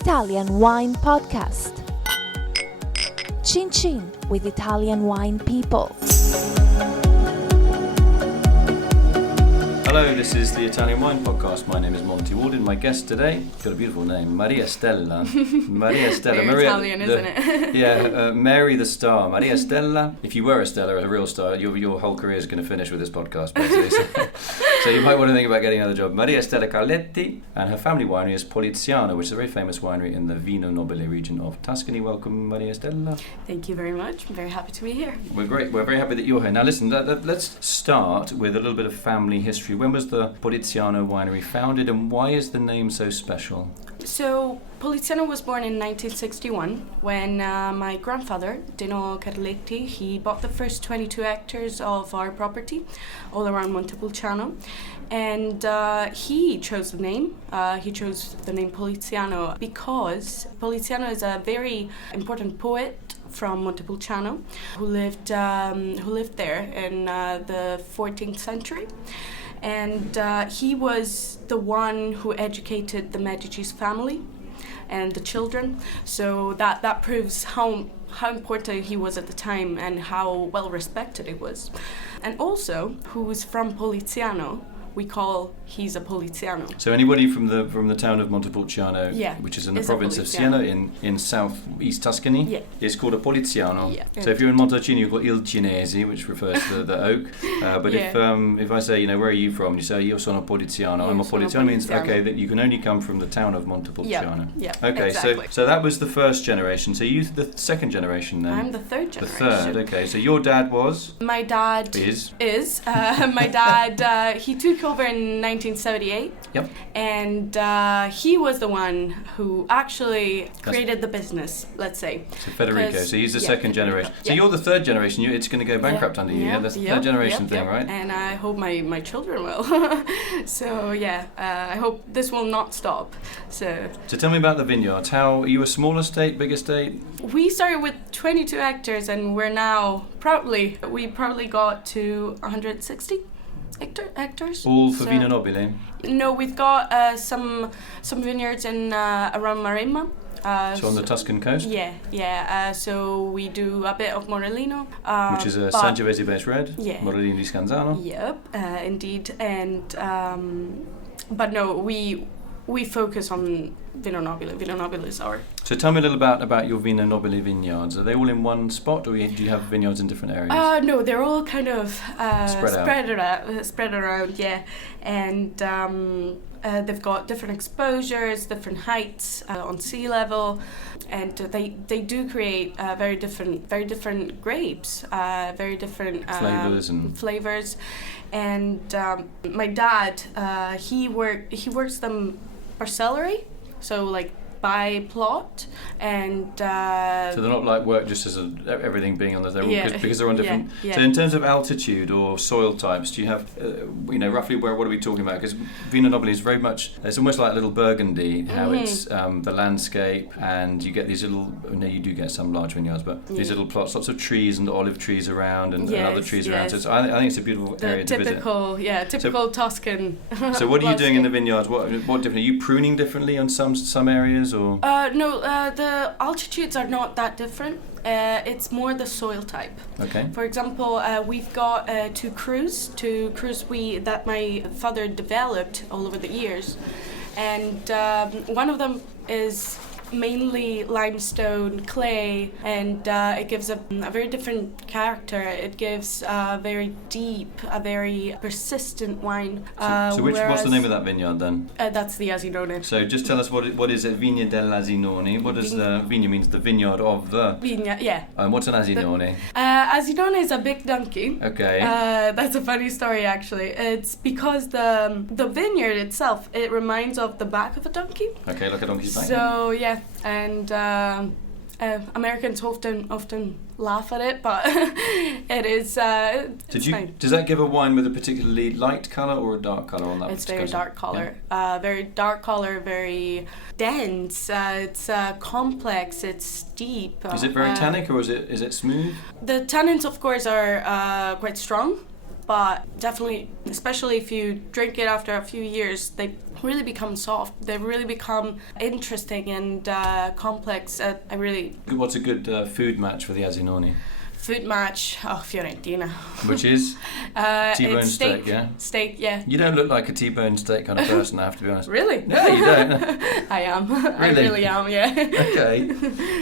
Italian Wine Podcast. Chin Chin with Italian wine people. Hello, this is the Italian Wine Podcast. My name is Monty Waldin. My guest today, got a beautiful name, Maria Stella. Maria Stella. Very Italian, isn't it? Yeah, Mary the Star. Maria Stella. If you were a Stella, a real star, your whole career is going to finish with this podcast, basically. So you might want to think about getting another job. Maria Stella Carletti, and her family winery is Poliziano, which is a very famous winery in the Vino Nobile region of Tuscany. Welcome, Maria Stella. Thank you very much. I'm very happy to be here. We're great. We're very happy that you're here. Now listen, let's start with a little bit of family history. When was the Poliziano winery founded, and why is the name so special? So, Poliziano was born in 1961 when my grandfather, Vigneto Caggiole, he bought the first 22 hectares of our property all around Montepulciano, and he chose the name. He chose the name Poliziano because Poliziano is a very important poet from Montepulciano who lived there in the 14th century. And he was the one who educated the Medici's family and the children. So that proves how important he was at the time and how well respected he was. And also, who's from Poliziano, we call he's a Poliziano. So anybody from the town of Montepulciano, which is in the province of Siena in southeast Tuscany, is called a Poliziano. Yeah. So if you're in Montalcino, you've got Il Cinesi, which refers to the oak. But if I say, where are you from? You say, io sono Poliziano. I'm a Poliziano means, okay, that you can only come from the town of Montepulciano. Yeah. Okay, exactly. So that was the first generation. So you the second generation then? I'm the third generation. The third, okay. So your dad was? My dad is? My dad, he took over in 1978. Yep. And he was the one who actually created the business, let's say. So Federico, so he's the second generation. So you're the third generation, it's going to go bankrupt under you, That's the third generation thing, right? And I hope my children will. So I hope this will not stop. So tell me about the vineyards. How, are you a small estate, big estate? We started with 22 hectares and we're now we probably got to 160 hectares. All for Vino Nobile? No, we've got some vineyards in around Maremma. So on the Tuscan coast? Yeah. So we do a bit of Morellino. Which is a Sangiovese based red? Yeah. Morellino di Scansano? Yep, indeed. And but no, we focus on Vino Nobile. Vino Nobile is our... So tell me a little about your Vino Nobile vineyards. Are they all in one spot, or do you have vineyards in different areas? No, they're all kind of spread around, yeah. And they've got different exposures, different heights on sea level, and they do create very different grapes, very different flavors. And my dad, he works them parcellery, so like by plot, and so they're not like work just as everything being on because they're on different. So in terms of altitude or soil types, do you have roughly what are we talking about? Because Vino Nobile is very much, it's almost like a little Burgundy, how it's the landscape, and you get these little. You do get some large vineyards, but these little plots, lots of trees and olive trees around and other trees around. So I think it's a beautiful area to visit. Typical Tuscan. So what are you doing in the vineyards? What different? Are you pruning differently on some areas? Or? No, the altitudes are not that different. It's more the soil type. Okay. For example, we've got two crus that my father developed all over the years, and one of them is mainly limestone, clay, and it gives a very different character. It gives a very deep, a very persistent wine. What's the name of that vineyard then? That's the Asinone. So just tell us what is it? Vigna dell'Asinone. What does the Vigna means? The vineyard of the. Vigna, yeah. And what's an Asinone? Asinone is a big donkey. Okay. That's a funny story actually. It's because the vineyard itself, it reminds of the back of a donkey. Okay, like a donkey's back. So yeah. And Americans often laugh at it, but it is. Fine. Does that give a wine with a particularly light colour or a dark colour on that? It's very dark colour. Yeah. Very dark colour, very dense. It's complex. It's deep. Is it very tannic or is it smooth? The tannins, of course, are quite strong. But definitely, especially if you drink it after a few years, they really become soft. They really become interesting and complex. What's a good food match for the Asinone? Food match, Fiorentina. Which is? T-bone steak, yeah? Steak, yeah. You don't look like a T-bone steak kind of person, I have to be honest. Really? No, you don't. I am. Really? I really am, yeah. Okay.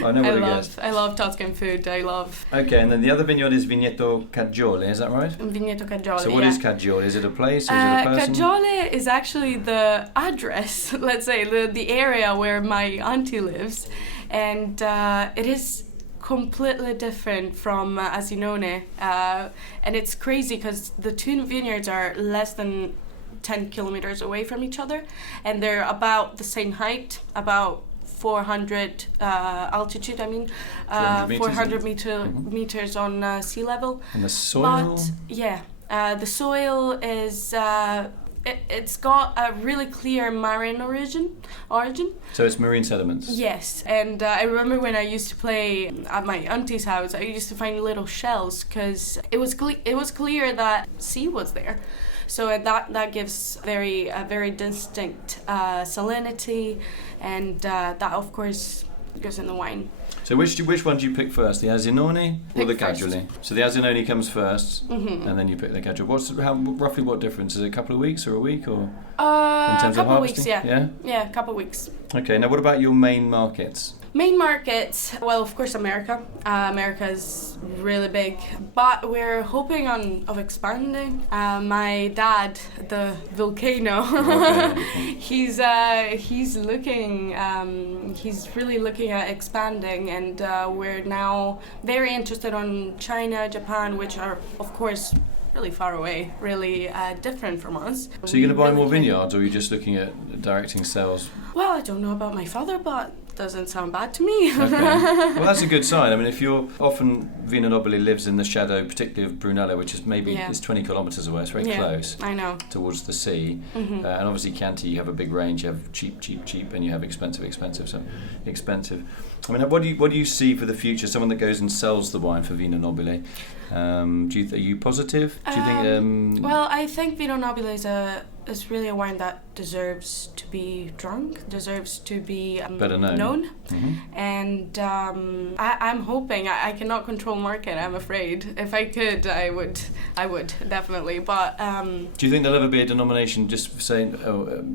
I know what it is. I love Tuscan food. Okay, and then the other vineyard is Vigneto Caggiole, is that right? Vigneto Caggiole, So what is Caggiole? Is it a place or is it a person? Caggiole is actually the address, let's say, the area where my auntie lives. And it is completely different from Asinone, and it's crazy because the two vineyards are less than 10 kilometers away from each other, and they're about the same height, about 400 altitude. 400 meters on sea level. And the soil? But the soil is. It's got a really clear marine origin. So it's marine sediments? Yes, and I remember when I used to play at my auntie's house, I used to find little shells because it was clear that sea was there. So that gives a very distinct salinity, and that of course goes in the wine. So which one do you pick first, the Asinone or the Caggiole? So the Asinone comes first, and then you pick the Caggiole. Roughly what difference? Is it a couple of weeks or a week, or in terms a couple of of weeks? Yeah, a couple of weeks. Okay. Now, what about your main markets? Main markets, well, of course, America. America is really big, but we're hoping of expanding. My dad, the volcano, he's really looking at expanding, and we're now very interested on China, Japan, which are, of course, really far away, really different from us. So you're going to buy more vineyards, or are you just looking at directing sales? Well, I don't know about my father, but doesn't sound bad to me. Okay. Well, that's a good sign. I mean, if you're often Vino Nobile lives in the shadow, particularly of Brunello, which is it's 20 kilometres away. It's very close. I know. Towards the sea, and obviously Chianti, you have a big range. You have cheap, and you have expensive. So expensive. I mean, what do you see for the future? Someone that goes and sells the wine for Vino Nobile. Are you positive? Do you think? Well, I think Vino Nobile is really a wine that deserves to be drunk, deserves to be better known. And I'm hoping. I cannot control market, I'm afraid. If I could, I would definitely. But do you think there'll ever be a denomination just saying,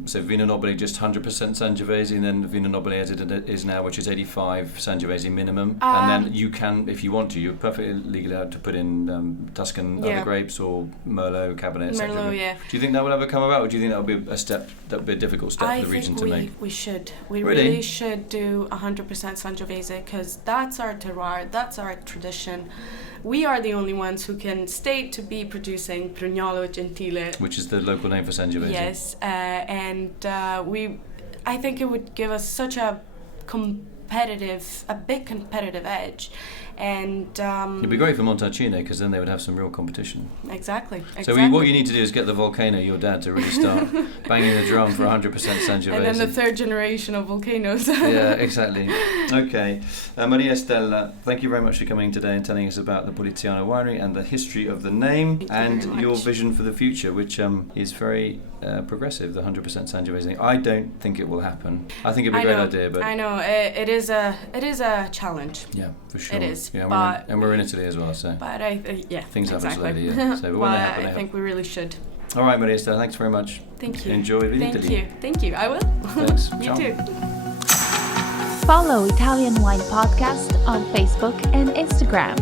so Vino Nobile just 100% Sangiovese, and then Vino Nobile as it is now, which is 85 Sangiovese minimum, and then you can, if you want to, you're perfectly legally allowed to put in Tuscan other grapes or Merlot, Cabernet, etc. Merlot, yeah. Do you think that will ever come about, or do you think that will be a difficult step for the region to make? I think we should. We really should do 100% Sangiovese, because that's our terroir, that's our tradition. We are the only ones who can state to be producing Prugnolo Gentile, which is the local name for Sangiovese. Yes, I think it would give us such a big competitive edge, and it'd be great for Montalcino, because then they would have some real competition. Exactly. So what you need to do is get the volcano, your dad, to really start banging the drum for 100% Sangiovese. And then the third generation of volcanoes. Yeah, exactly. Okay, Maria Stella, thank you very much for coming today and telling us about the Poliziano Winery and the history of the name and your vision for the future, which is very progressive, the 100% Sangiovese. I don't think it will happen. I think it'd be a great idea, but I know it is a challenge. Yeah, for sure. It is. Yeah, we're in Italy as well, so. But things happen exactly. slowly. Yeah. So when they happen, I think we really should. All right, Maria Stella, thanks very much. Thank you. Enjoy Italy. Thank you. I will. Thanks. You too. Follow Italian Wine Podcast on Facebook and Instagram.